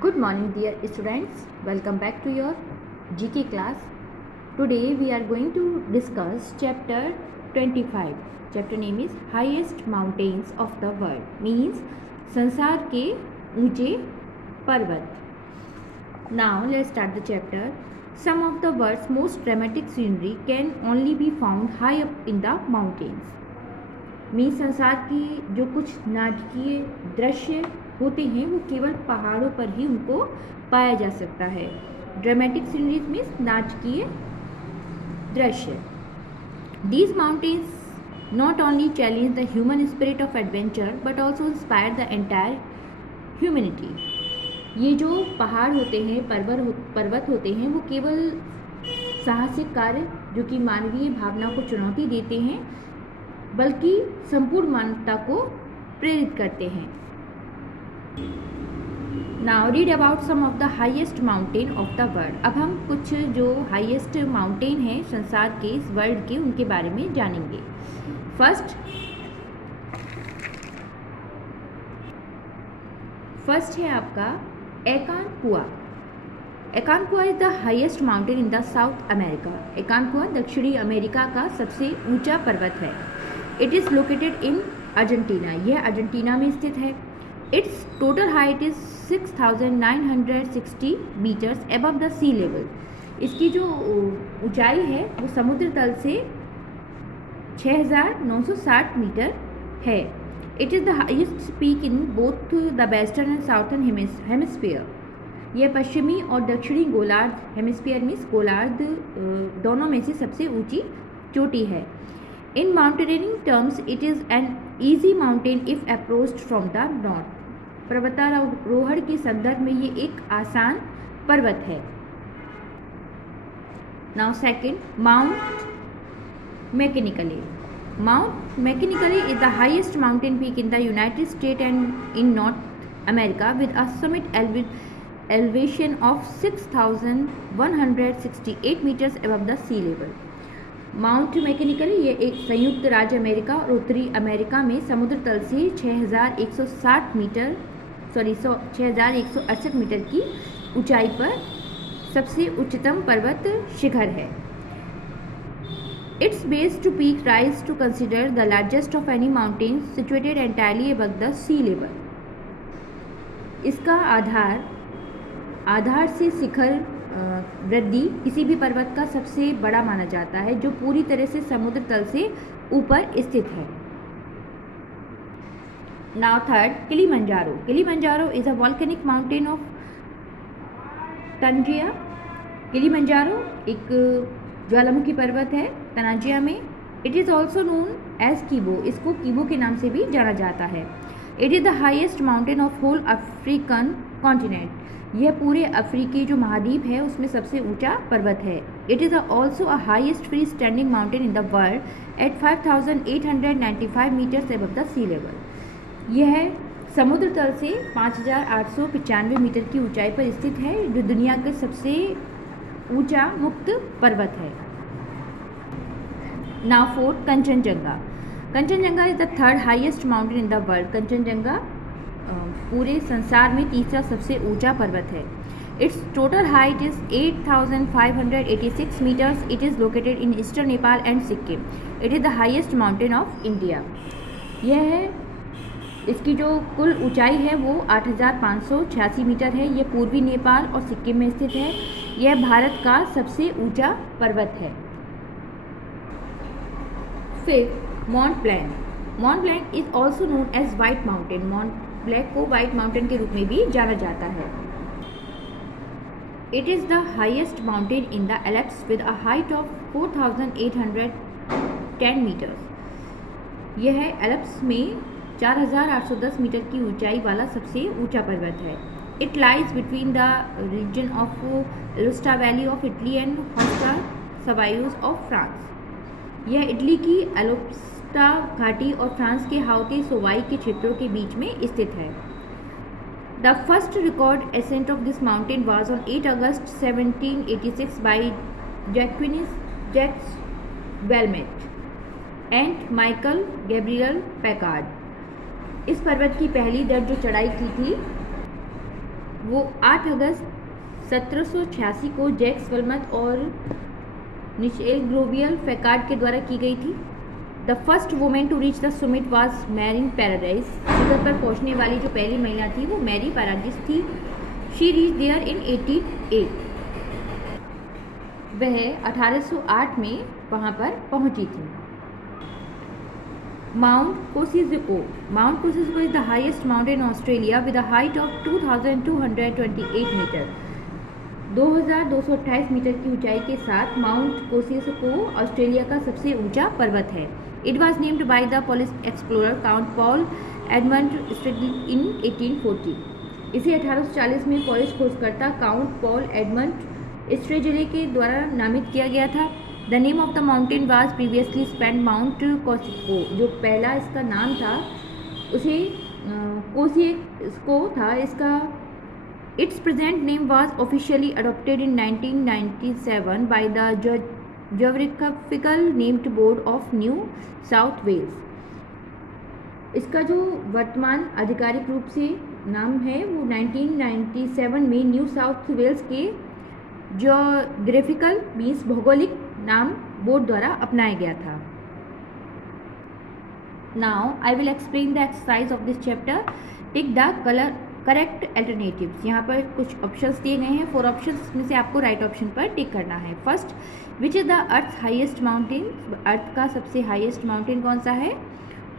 Good morning, dear students. Welcome back to your GK class. Today we are going to discuss chapter 25. Chapter name is Highest Mountains of the World. Means संसार के ऊंचे पर्वत. Now let's start the chapter. Some of the world's most dramatic scenery can only be found high up in the mountains. Means संसार की जो कुछ नाटकीय दृश्य होते हैं वो केवल पहाड़ों पर ही उनको पाया जा सकता है. ड्रामेटिक सीनरीज मीन्स नाटकीय दृश्य. These mountains not only challenge the human spirit of adventure but also inspire the entire humanity. ये जो पहाड़ होते हैं, पर्वत होते हैं, वो केवल साहसिक कार्य जो कि मानवीय भावना को चुनौती देते हैं बल्कि संपूर्ण मानवता को प्रेरित करते हैं. Now read about some of the highest mountain of the world. अब हम कुछ जो हाईएस्ट माउंटेन हैं संसार के, इस वर्ल्ड के, उनके बारे में जानेंगे. फर्स्ट है आपका Aconcagua. Aconcagua is the highest mountain in the South America. Aconcagua दक्षिणी अमेरिका का सबसे ऊंचा पर्वत है. It is located in Argentina. यह अर्जेंटीना में स्थित है. Its total height is 6,960 metres above the sea level. इसकी जो ऊंचाई है वो समुद्र तल से 6,960 मीटर है. It is the highest peak in both the western and southern hemisphere. यह पश्चिमी और दक्षिणी गोलार्ध, हेमिस्फीयर मीन्स गोलार्ध, दोनों में से सबसे ऊंची चोटी है. In mountaineering terms, it is an easy mountain if approached from the north. पर्वतारोहण के संदर्भ में ये एक आसान पर्वत है. Now second, Mount McKinley. Mount McKinley is the highest mountain peak in the United States and in North America with a summit elevation of 6,168 meters above the sea level. Mount McKinley ये एक संयुक्त राज्य America और उत्तरी America में समुद्र तल से 6,168 मीटर की ऊंचाई पर सबसे उच्चतम पर्वत शिखर है. Its base to peak rise to consider the largest of any mountain situated entirely above the sea level. इसका आधार से शिखर वृद्धि किसी भी पर्वत का सबसे बड़ा माना जाता है जो पूरी तरह से समुद्र तल से ऊपर स्थित है. Now third, Kilimanjaro. Kilimanjaro is a volcanic mountain of Tanzania. Kilimanjaro एक ज्वालामुखी पर्वत है तनाजिया में. It is also known as Kibo. इसको कीबो के नाम से भी जाना जाता है. It is the highest mountain of whole African continent. यह पूरे अफ्रीकी जो महाद्वीप है उसमें सबसे ऊंचा पर्वत है. It is also a highest free standing mountain in the world at 5,895 metres above the sea level. यह समुद्र तल से 5,895 मीटर की ऊंचाई पर स्थित है जो दुनिया का सबसे ऊंचा मुक्त पर्वत है. Now fourth, Kangchenjunga. Kangchenjunga is the third highest mountain in the world. Kangchenjunga पूरे संसार में तीसरा सबसे ऊंचा पर्वत है. Its total height is 8,586 metres. It is located in eastern Nepal and Sikkim. It is the highest mountain of India. यह है, इसकी जो कुल ऊंचाई है वो 8,586 मीटर है. यह पूर्वी नेपाल और सिक्किम में स्थित है. यह भारत का सबसे ऊंचा पर्वत है. Fifth, Mont Blanc. Mont Blanc is also known as white mountain. Mont Blanc को वाइट माउंटेन के रूप में भी जाना जाता है. It is the highest mountain in the Alps with a height of 4,810 metres. यह एल्प्स में 4,810 मीटर की ऊंचाई वाला सबसे ऊंचा पर्वत है. It lies between the region of Aosta valley of Italy and Haute Savoie of France. यह इटली की एलोस्टा घाटी और फ्रांस के हाउते सोवाई के क्षेत्रों के बीच में स्थित है. The first record ascent of this mountain was on 8 August 1786 by Jacques Balmat and Michael Gabriel Paccard. इस पर्वत की पहली दर जो चढ़ाई की थी वो 8 अगस्त 1786 को जैक्स वलमथ और निशेल ग्लोबियल फैकार्ड के द्वारा की गई थी। The first women to reach the summit was Mary Paradise. शिखर पर पहुंचने वाली जो पहली महिला थी वो मैरी पैराडाइज थी। She reach there in 1808। वह 1808 में वहाँ पर पहुँची थी। Mount Kosciuszko. Mount Kosciuszko is the highest mountain in Australia with a height of 2228 metre. 2228 metre की ऊंचाई के साथ माउंट कोसिज़ुको ऑस्ट्रेलिया का सबसे ऊंचा पर्वत है। It was named by the Polish explorer count Paul Edmund Strzelecki in 1840। इसे 1840 में पोलिश खोजकर्ता काउंट पॉल एडमंड स्ट्रेडले के द्वारा नामित किया गया था। The name of the mountain was previously spelt Mount Kosciuszko. जो पहला इसका नाम था उसे कोसिज़ुको था। इसका its present name was officially adopted in 1997 by the geographical named board of New South Wales. इसका जो वर्तमान आधिकारिक रूप से नाम है वो 1997 में न्यू साउथ वेल्स के ज्योग्राफिकल मीन्स भौगोलिक नाम बोर्ड द्वारा अपनाया गया था। Now I will explain the exercise of this chapter. Tick the correct alternatives. यहाँ पर कुछ ऑप्शंस दिए गए हैं। 4 ऑप्शंस में से आपको राइट ऑप्शन पर टिक करना है। First, which is the earth highest mountain. Earth का सबसे हाईएस्ट माउंटेन कौन सा है?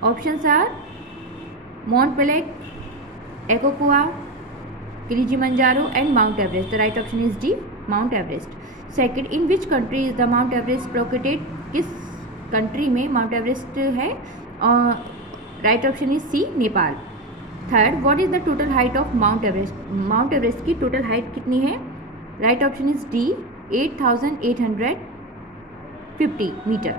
ऑप्शंस आर माउंट पेलेट, एकोकुआ, Kilimanjaro and Mount Everest. The right option is D, Mount Everest. Second, in which country is the Mount Everest located. किस country में Mount Everest है? Right option is C, Nepal. Third, what is the total height of Mount Everest. Mount Everest की total height कितनी है? Right option is D, 8850 metre.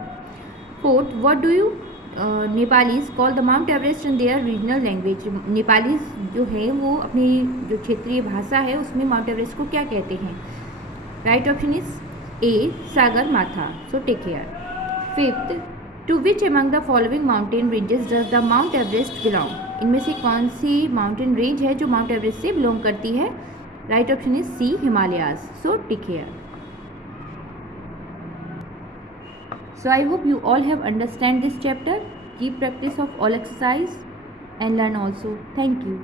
Fourth, what do you Nepalese call the Mount Everest in their regional language. Nepalese जो है वो अपनी जो क्षेत्रीय भाषा है उसमें माउंट एवरेस्ट को क्या कहते हैं? Right option is A, Sagarmatha. So take care. Fifth, to which among the following mountain ranges does the Mount Everest belong. इनमें से कौन सी माउंटेन रेंज है जो माउंट एवरेस्ट से बिलोंग करती है? Right option is C, Himalayas. So take care. So I hope you all have understand this chapter. Keep practice of all exercise and learn also. Thank you.